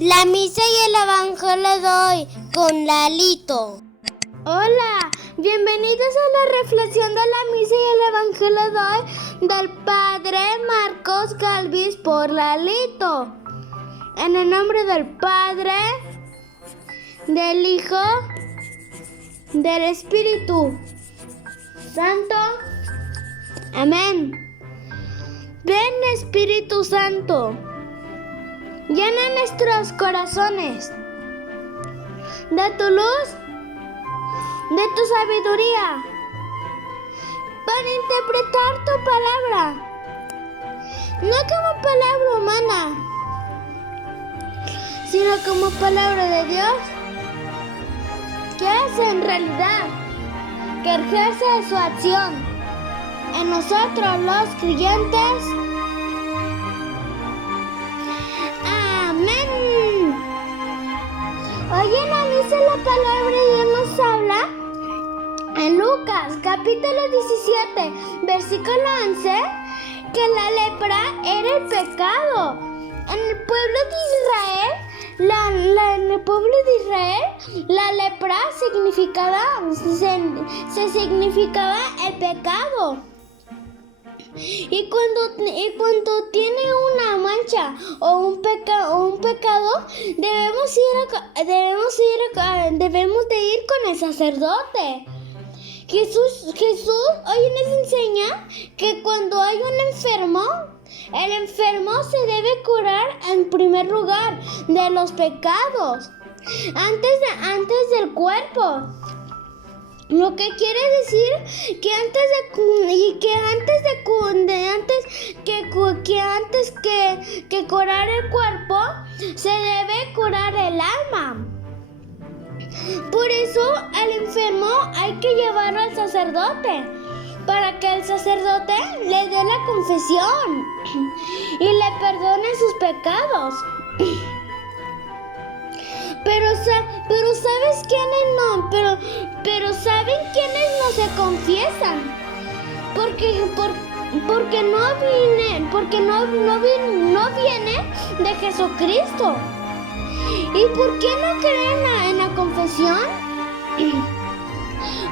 La misa y el evangelio de hoy con Lalito. Hola, bienvenidos a la reflexión de la misa y el evangelio de hoy del Padre Marcos Galvis por Lalito. En el nombre del Padre, del Hijo, del Espíritu Santo. Amén. Ven, Espíritu Santo, llena nuestros corazones de tu luz, de tu sabiduría, para interpretar tu palabra, no como palabra humana, sino como palabra de Dios, que es en realidad, que ejerce su acción en nosotros los creyentes. Amén. Hoy en la misa la palabra de Dios nos habla en Lucas capítulo 17 versículo 11 que la lepra era el pecado. En el pueblo de Israel, la lepra significaba el pecado. Y cuando tiene una mancha o un pecado, debemos de ir con el sacerdote. Jesús hoy nos enseña que cuando hay un enfermo, el enfermo se debe curar en primer lugar de los pecados, antes del cuerpo. Lo que quiere decir que antes que curar el cuerpo, se debe curar el alma. Por eso al enfermo hay que llevarlo al sacerdote, para que el sacerdote le dé la confesión y le perdone sus pecados. Pero ¿sabes quiénes no? Pero ¿saben quiénes no se confiesan? Porque no viene de Jesucristo. ¿Y por qué no creen en la confesión?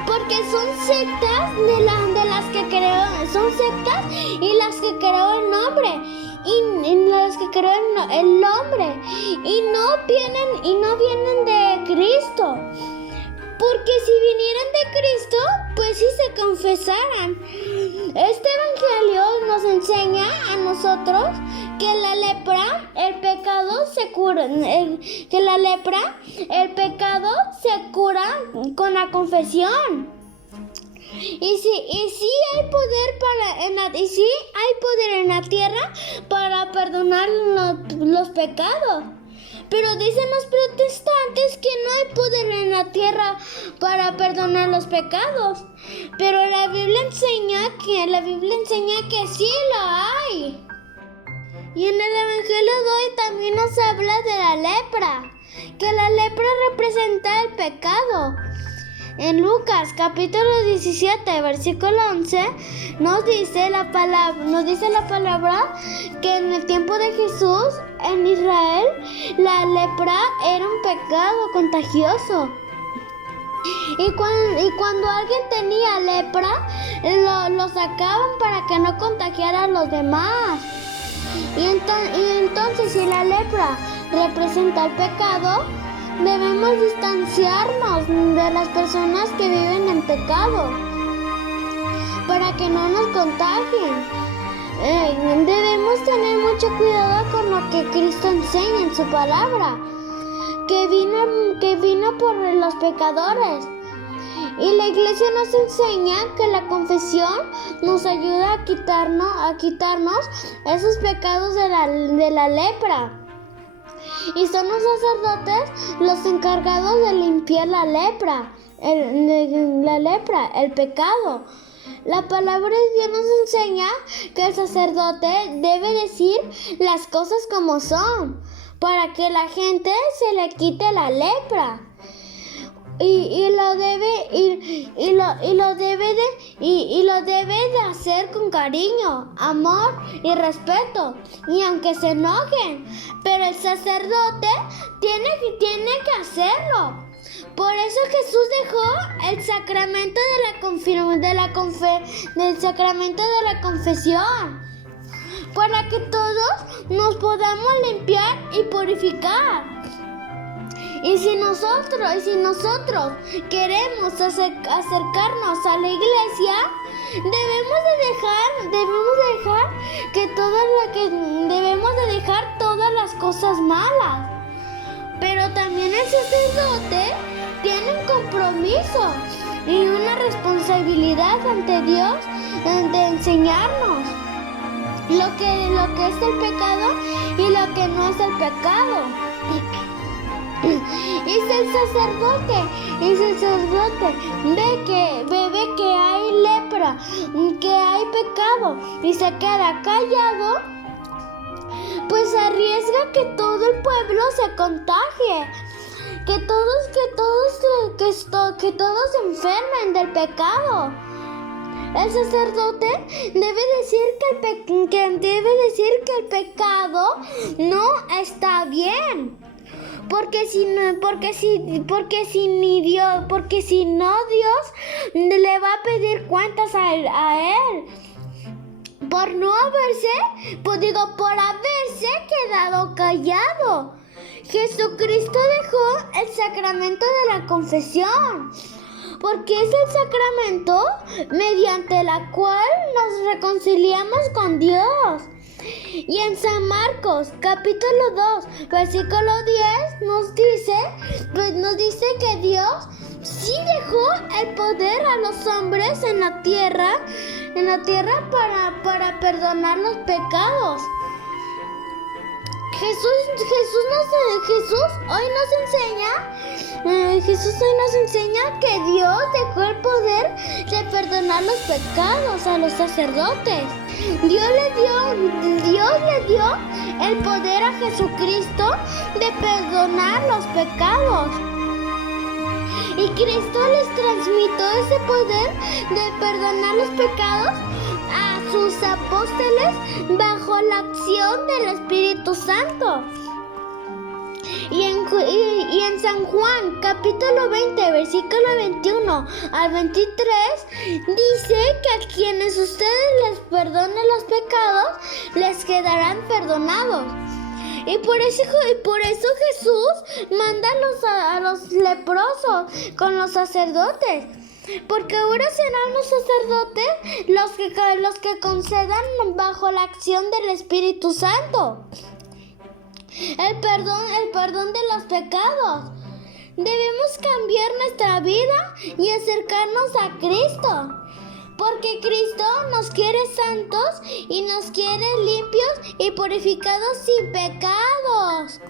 Porque son sectas de las que creo, son sectas y las que creo el nombre. Y las que creen el nombre y no vienen de Cristo, porque si vinieran de Cristo, pues sí se confesaran. Este evangelio nos enseña a nosotros que la lepra, el pecado se cura, el pecado se cura con la confesión. Y sí hay poder en la tierra para perdonar los pecados. Pero dicen los protestantes que no hay poder en la tierra para perdonar los pecados. Pero la Biblia enseña que sí lo hay. Y en el evangelio de hoy también nos habla de la lepra, que la lepra representa el pecado. En Lucas capítulo 17 versículo 11 nos dice la palabra que en el tiempo de Jesús en Israel la lepra era un pecado contagioso. Y cuando alguien tenía lepra, lo sacaban para que no contagiara a los demás. Y entonces si la lepra representa el pecado, debemos distanciarnos de las personas que viven en pecado para que no nos contagien. Debemos tener mucho cuidado con lo que Cristo enseña en su palabra, que vino por los pecadores. Y la iglesia nos enseña que la confesión nos ayuda a quitarnos esos pecados de la lepra. Y son los sacerdotes los encargados de limpiar la lepra, el pecado. La palabra de Dios nos enseña que el sacerdote debe decir las cosas como son, para que la gente se le quite la lepra. y lo debe de hacer con cariño, amor y respeto, y aunque se enojen, pero el sacerdote tiene que hacerlo. Por eso Jesús dejó el sacramento del sacramento de la confesión, para que todos nos podamos limpiar y purificar. Y si nosotros queremos acercarnos a la iglesia, debemos de dejar todas las cosas malas. Pero también el sacerdote tiene un compromiso y una responsabilidad ante Dios de enseñarnos lo que es el pecado y lo que no es el pecado. Y si el sacerdote ve que hay lepra, que hay pecado y se queda callado, pues arriesga que todo el pueblo se contagie, que todos se enfermen del pecado. El sacerdote debe decir que el pecado no está bien. Porque si no Dios le va a pedir cuentas a él por haberse quedado callado. Jesucristo dejó el sacramento de la confesión, porque es el sacramento mediante la cual nos reconciliamos con Dios. Y en San Marcos, capítulo 2, versículo 10, nos dice que Dios sí dejó el poder a los hombres en la tierra para perdonar los pecados. Jesús hoy nos enseña que Dios dejó el poder de perdonar los pecados a los sacerdotes. Dios le dio el poder a Jesucristo de perdonar los pecados. Y Cristo les transmitió ese poder de perdonar los pecados a sus apóstoles bajo la acción del Espíritu Santo. Y en San Juan, capítulo 20, versículo 21 al 23, dice que a quienes ustedes les perdonen los pecados, les quedarán perdonados. Y por eso Jesús manda a los leprosos con los sacerdotes. Porque ahora serán los sacerdotes los que concedan bajo la acción del Espíritu Santo el perdón de los pecados. Debemos cambiar nuestra vida y acercarnos a Cristo, porque Cristo nos quiere santos y nos quiere limpios y purificados sin pecados.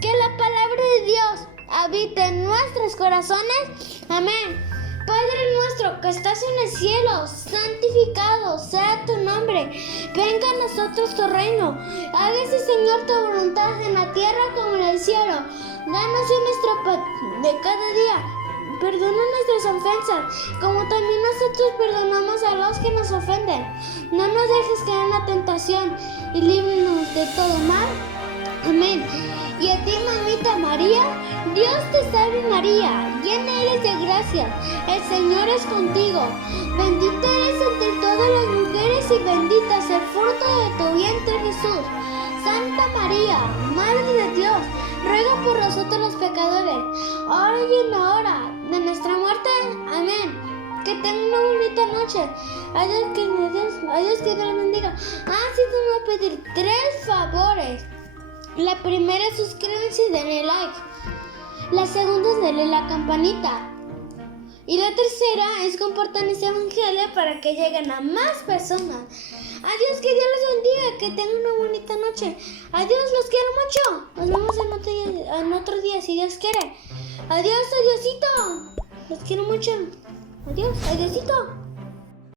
Que la palabra de Dios habite en nuestros corazones. Amén. Padre nuestro que estás en el cielo, santificado sea tu nombre. Venga a nosotros tu reino. Hágase, Señor, tu voluntad en la tierra como en el cielo. Danos hoy nuestro pan de cada día. Perdona nuestras ofensas, como también nosotros perdonamos a los que nos ofenden. No nos dejes caer en la tentación y líbranos de todo mal. Amén. Y a ti, mamita María, Dios te salve María, llena eres de gracia, el Señor es contigo. Bendita eres entre todas las mujeres y bendito es el fruto de tu vientre Jesús. Santa María, Madre de Dios, ruega por nosotros los pecadores, ahora y en la hora de nuestra muerte. Amén. Que tengan una bonita noche. Adiós, que Dios los bendiga. Sí, te voy a pedir 3 favores. La primera es suscríbanse y denle like. La segunda es darle la campanita. Y la tercera es compartir este evangelio para que lleguen a más personas. Adiós, que Dios los bendiga, que tengan una bonita noche. Adiós, los quiero mucho. Nos vemos en otro día, si Dios quiere. Adiós, adiósito. Los quiero mucho. Adiós, adiósito.